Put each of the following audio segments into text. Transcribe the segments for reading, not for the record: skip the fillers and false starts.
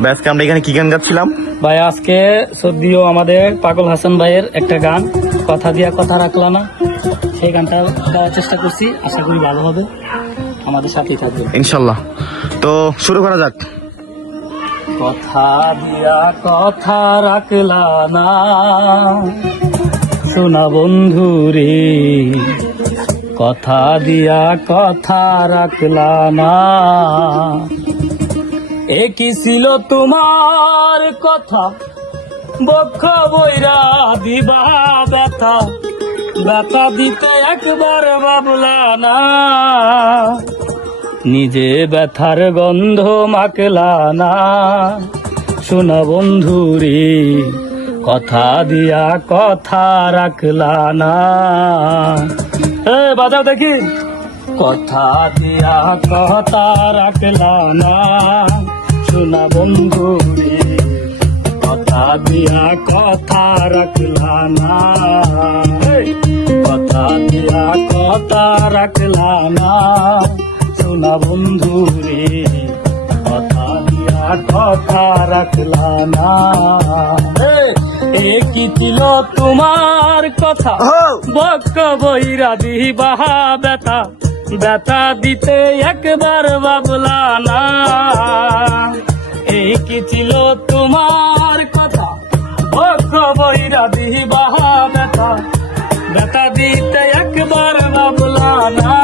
ভাই আজকে আমরা এখানে কি গান গাচ্ছিলাম? ভাই আজকে সদ্যিও আমাদের পাগল হাসান ভাইয়ের একটা গান কথা দিয়া কথা রাখলা না, সেই গানটা গাওয়ার চেষ্টা করছি। আশা করি ভালো হবে, আমাদের সাথেই থাকবে ইনশাল্লাহ। তো শুরু করা যাক। কথা দিয়া কথা রাখলা না শোনা বন্ধু রে, কথা দিয়া কথা রাখলা না। একই ছিল তোমার কথা, বক্ষ বইরা দিবা ব্যথা, ব্যথা দিতে একবার ভাবলা না। নিজে ব্যথার গন্ধ মাখলা না শোনা বন্ধু রে, কথা দিয়া কথা রাখলা না। বাজাও দেখি। কথা দিয়া কথা রাখলা না শোনা বন্ধু রে, কথা দিয়া কথা রাখলা না। কথা দিয়া কথা রাখলা না শোনা বন্ধু রে, কথা দিয়া কথা রাখলা না। কি ছিল তোমার কথা, বক্ষ বইরা দিবা ব্যথা, ব্যথা দিতে একবার ভাবলা না। কি ছিল তোমার কথা, বক্ষ বইরা দিবা ব্যথা, ব্যথা দিতে একবার ভাবলা না।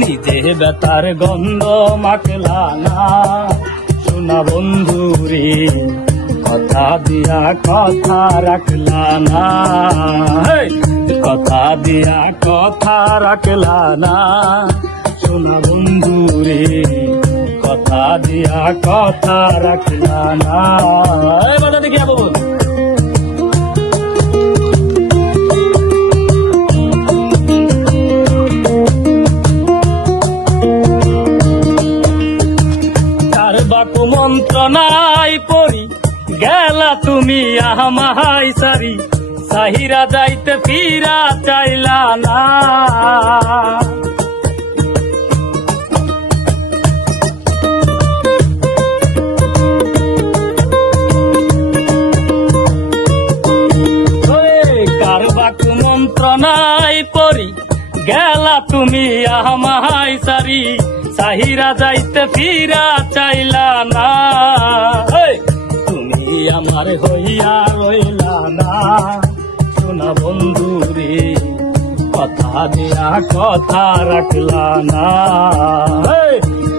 নিজে ব্যথার গন্ধ মাখলা না শোনা বন্ধু রে, কথা দিয়া কথা রাখলা না। কথা দিয়া কথা রাখলা না শোনা বন্ধু রে, কথা দিয়া কথা রাখলা না। দেখি বাবু। মন্ত্রণায় পড়ি গেলা তুমি আমায় সারি, সাহিরা যাইতে ফিরা চাইলা না। কারবাক মন্ত্রণায় পড়ি গেলা তুমি আমায় সারি, সাহিরা যাইতে ফিরা চাইলা না। তুমি আমার হইয়া রইলা না শোনা বন্ধু রে, কথা দিয়া কথা রাখলা না।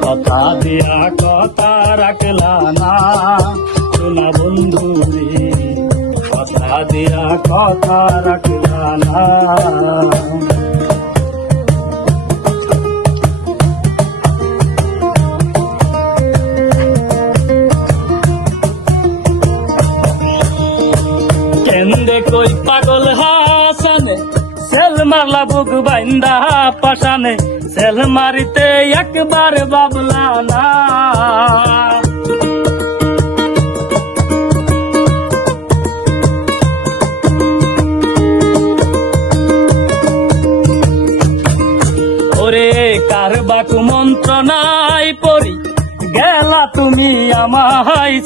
কথা দিয়া কথা রাখলা না শোনা বন্ধু রে, কথা দিয়া কথা রাখলা না। কেন্দে কই পাগল হাসানে, সেল মারলা বুক বাইন্দা পাশানে, সেল মারিতে একবার ভাবলা না। ওরে কারবাক মন্ত্রণায় পড়ি গেলা তুমি আমায়